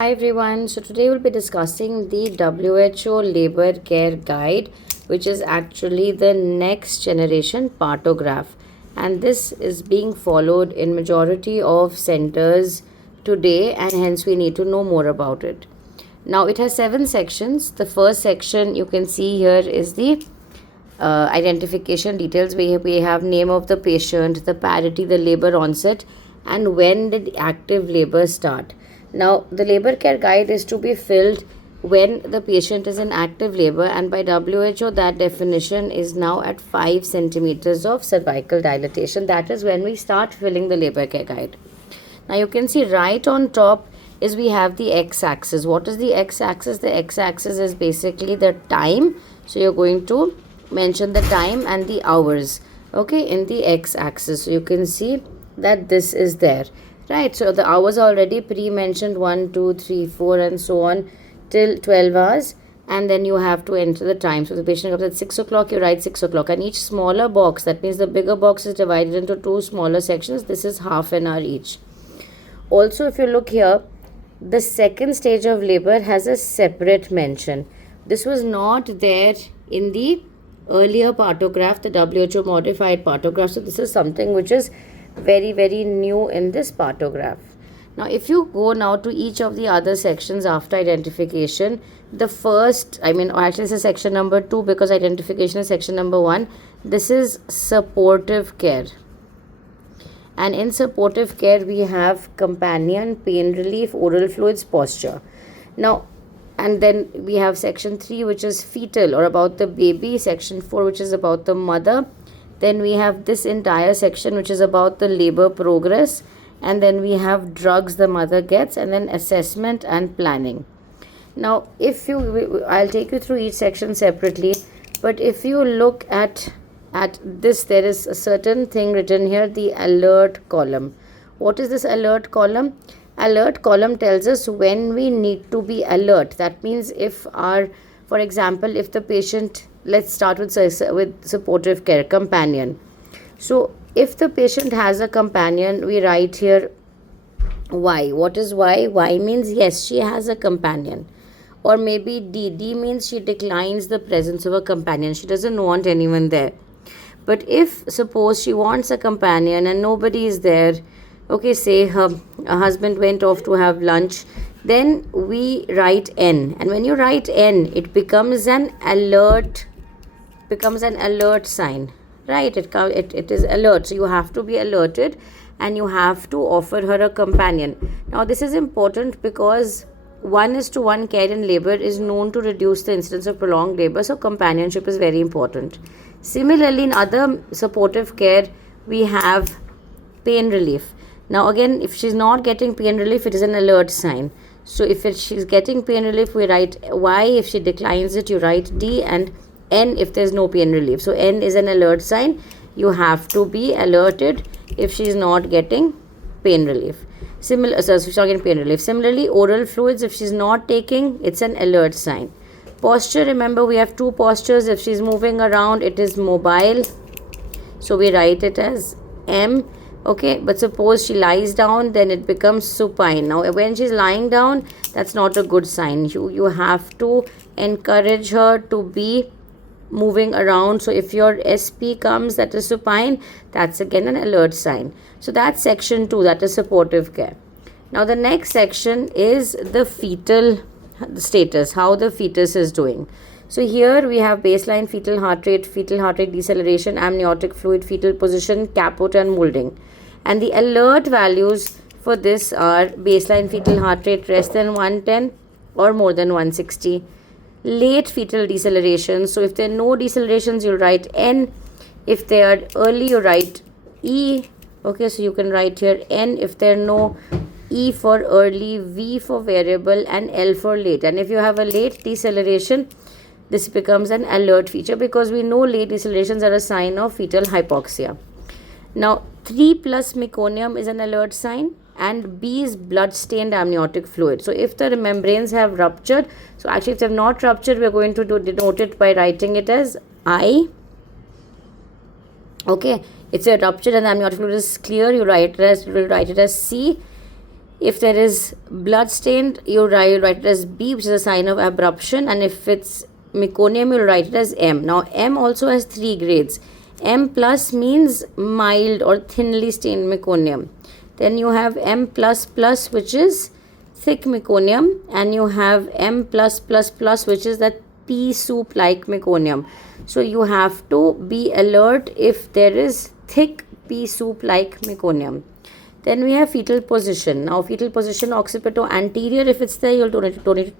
Hi everyone, so today we'll be discussing the WHO Labor Care Guide, which is actually the next generation partograph, and this is being followed in majority of centers today, and hence we need to know more about it. Now it has 7 sections. The first section you can see here is the identification details. We have name of the patient, the parity, the labor onset, and when did active labor start. Now the labor care guide is to be filled when the patient is in active labor, and by WHO that definition is now at 5 centimeters of cervical dilatation. That is when we start filling the labor care guide. Now you can see right on top is we have the x-axis. What is the x-axis? The x-axis is basically the time. So you're going to mention the time and the hours, okay, in the x-axis. So you can see that this is there, right? So the hours are already pre-mentioned, 1 2 3 4 and so on till 12 hours, and then you have to enter the time. So the patient comes at 6 o'clock, you write 6 o'clock, and each smaller box, that means the bigger box, is divided into 2 smaller sections. This is half an hour each. Also, if you look here, the second stage of labor has a separate mention. This was not there in the earlier partograph, the WHO modified partograph. So this is something which is very new in this partograph. Now if you go now to each of the other sections after identification, the first, actually this is section number 2 because identification is section number 1. This is supportive care. And in supportive care, we have companion, pain relief, oral fluids, posture. Now, and then we have section 3, which is fetal or about the baby. Section 4, which is about the mother. Then we have this entire section, which is about the labor progress. And then we have drugs the mother gets, and then assessment and planning. Now, I'll take you through each section separately. But if you look at this, there is a certain thing written here, the alert column. What is this alert column? Alert column tells us when we need to be alert. That means for example, if the patient, let's start with supportive care, companion. So if the patient has a companion, we write here Y. What is Y? Y means yes, she has a companion. Or maybe D. D means she declines the presence of a companion. She doesn't want anyone there. But if suppose she wants a companion and nobody is there, okay, say her husband went off to have lunch, then we write N. And when you write N, it becomes an alert sign, right? It is alert. So you have to be alerted and you have to offer her a companion. Now this is important because 1:1 care in labor is known to reduce the incidence of prolonged labor. So companionship is very important. Similarly, in other supportive care, we have pain relief. Now again, if she's not getting pain relief, it is an alert sign. So if she's getting pain relief, we write Y. If she declines it, you write D, and N if there's no pain relief. So N is an alert sign. You have to be alerted if she's not getting pain relief. If she's not getting pain relief. Similarly, oral fluids, if she's not taking, it's an alert sign. Posture, remember we have 2 postures. If she's moving around, it is mobile, so we write it as M. Okay, but suppose she lies down, then it becomes supine. Now when she's lying down, that's not a good sign. You have to encourage her to be moving around. So if your SP comes, that is supine, that's again an alert sign. So that's section 2, that is supportive care. Now the next section is the fetal status, how the fetus is doing. So here we have baseline fetal heart rate deceleration, amniotic fluid, fetal position, caput and molding. And the alert values for this are baseline fetal heart rate less than 110 or more than 160. Late fetal deceleration. So if there are no decelerations, you'll write N. If they are early, you write E. Okay, so you can write here N if there are no, E for early, V for variable, and L for late. And if you have a late deceleration, this becomes an alert feature because we know late decelerations are a sign of fetal hypoxia. Now 3+ meconium is an alert sign, and B is blood-stained amniotic fluid. So if the membranes have ruptured, so actually if they have not ruptured, we are going to denote it by writing it as I. Okay, it's a ruptured and the amniotic fluid is clear, you will write it as C. If there is blood stained, you write it as B, which is a sign of abruption, and if it's meconium, you'll write it as M. Now, M also has 3 grades. M plus means mild or thinly stained meconium. Then you have M plus plus, which is thick meconium, and you have M plus plus plus, which is that pea soup like meconium. So you have to be alert if there is thick pea soup like meconium. Then we have fetal position. Now, fetal position, occipito anterior, if it's there, you'll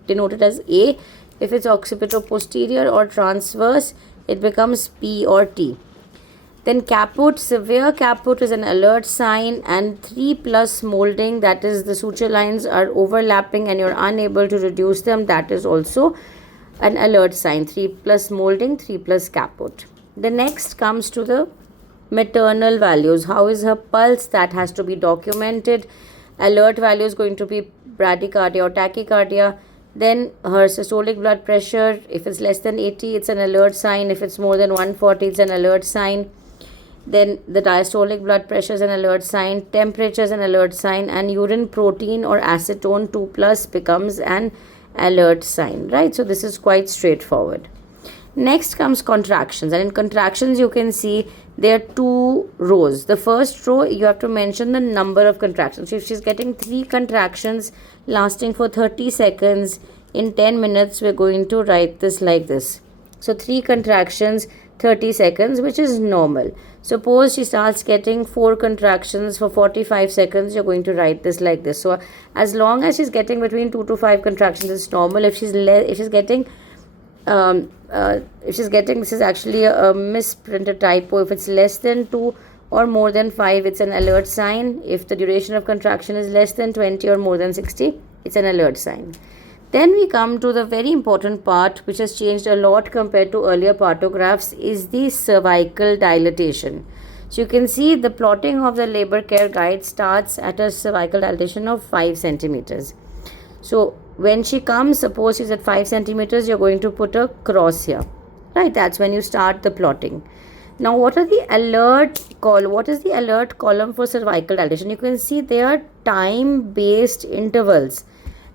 denote it as A. If it's occipito posterior or transverse, it becomes P or T. Then caput, severe caput is an alert sign, and 3 plus molding, that is the suture lines are overlapping and you're unable to reduce them, that is also an alert sign. 3 plus molding, 3 plus caput. The next comes to the maternal values. How is her pulse? That has to be documented. Alert value is going to be bradycardia or tachycardia. Then her systolic blood pressure, if it's less than 80, it's an alert sign. If it's more than 140, it's an alert sign. Then the diastolic blood pressure is an alert sign. Temperature is an alert sign. And urine protein or acetone 2 plus becomes an alert sign, right? So this is quite straightforward. Next comes contractions, and in contractions you can see there are 2 rows. The first row, you have to mention the number of contractions. So if she's getting 3 contractions lasting for 30 seconds in 10 minutes, we're going to write this like this. So 3 contractions, 30 seconds, which is normal. Suppose she starts getting 4 contractions for 45 seconds, you're going to write this like this. So as long as she's getting between 2 to 5 contractions, it's normal. If she's getting this is actually a misprinted typo. If it's less than 2 or more than 5, it's an alert sign. If the duration of contraction is less than 20 or more than 60, it's an alert sign. Then we come to the very important part, which has changed a lot compared to earlier partographs, is the cervical dilatation. So you can see the plotting of the labor care guide starts at a cervical dilatation of 5 centimeters. So when she comes, suppose she's at 5 centimeters, you're going to put a cross here, right? That's when you start the plotting. Now, what is the alert column for cervical dilatation? You can see they are time-based intervals.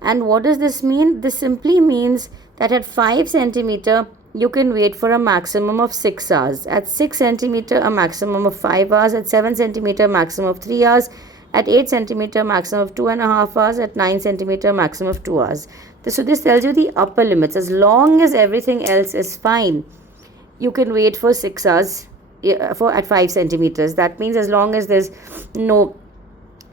And what does this mean? This simply means that at 5 centimeter, you can wait for a maximum of 6 hours. At 6 centimeter, a maximum of 5 hours. At 7 centimeter, maximum of 3 hours. At 8 centimeter, maximum of 2.5 hours. At 9 centimeter, maximum of 2 hours. So this tells you the upper limits. As long as everything else is fine, you can wait for 6 hours at 5 centimeters. That means as long as there's no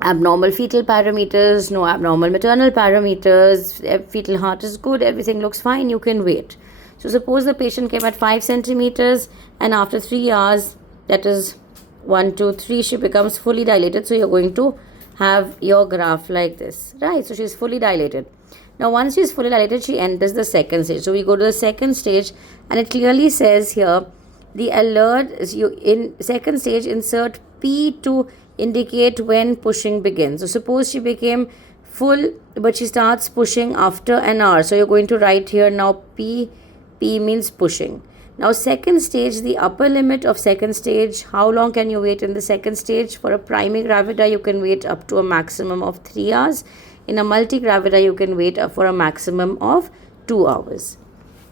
abnormal fetal parameters, no abnormal maternal parameters, fetal heart is good, everything looks fine, you can wait. So suppose the patient came at 5 centimeters and after 3 hours, that is 1, 2, 3, she becomes fully dilated. So you're going to have your graph like this, right? So she's fully dilated. Now once she's fully dilated, she enters the second stage. So we go to the second stage and it clearly says here, the alert is you in second stage insert P to indicate when pushing begins. So suppose she became full but she starts pushing after an hour. So you're going to write here now P means pushing. Now second stage, the upper limit of second stage, how long can you wait in the second stage? For a primigravida, you can wait up to a maximum of 3 hours. In a multigravida, you can wait for a maximum of 2 hours.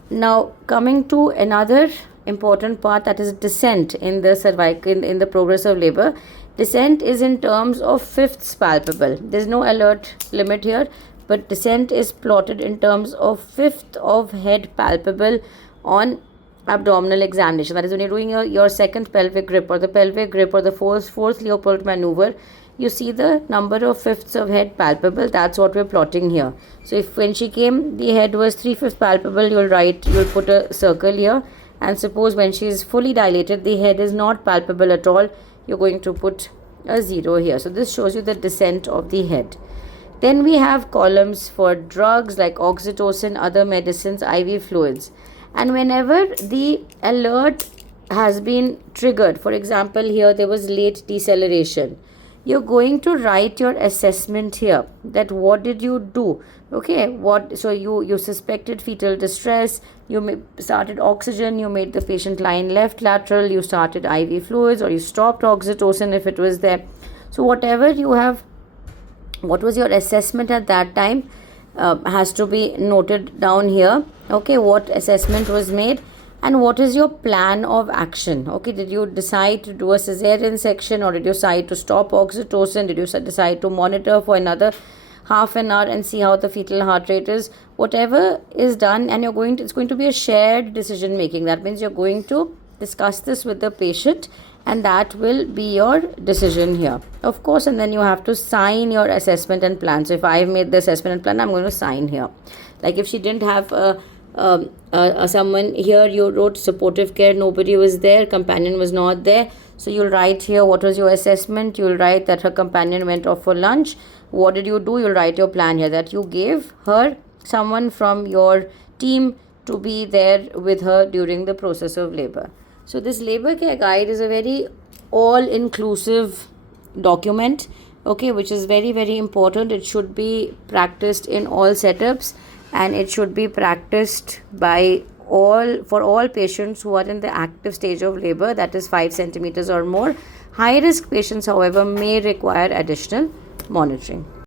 Now coming to another important part, that is descent in the cervical in the progress of labor. Descent is in terms of fifths palpable. There's no alert limit here, but descent is plotted in terms of fifth of head palpable on abdominal examination. That is when you're doing your second pelvic grip or the pelvic grip or the fourth Leopold maneuver, you see the number of fifths of head palpable. That's what we're plotting here. So if when she came, the head was 3/5 palpable, you'll put a circle here. And suppose when she is fully dilated, the head is not palpable at all, you're going to put a 0 here. So this shows you the descent of the head. Then we have columns for drugs like oxytocin, other medicines, IV fluids. And whenever the alert has been triggered, for example, here there was late deceleration, you're going to write your assessment here, that what did you do? Okay, so you suspected fetal distress, you started oxygen, you made the patient lie in left lateral, you started IV fluids, or you stopped oxytocin if it was there. So whatever you have what was your assessment at that time, has to be noted down here. Okay, what assessment was made, and what is your plan of action? Okay, did you decide to do a cesarean section, or did you decide to stop oxytocin? Did you decide to monitor for another half an hour and see how the fetal heart rate is? Whatever is done, and it's going to be a shared decision making. That means you're going to discuss this with the patient, and that will be your decision here, of course. And then you have to sign your assessment and plan. So if I've made the assessment and plan, I'm going to sign here. Like if she didn't have someone here, you wrote supportive care, nobody was there, companion was not there, so you'll write here what was your assessment. You'll write that her companion went off for lunch. What did you do? You'll write your plan here, that you gave her someone from your team to be there with her during the process of labor. So this labor care guide is a very all-inclusive document, okay, which is very, very important. It should be practiced in all setups, and it should be practiced by for all patients who are in the active stage of labor, that is 5 centimeters or more. High risk patients, however, may require additional monitoring.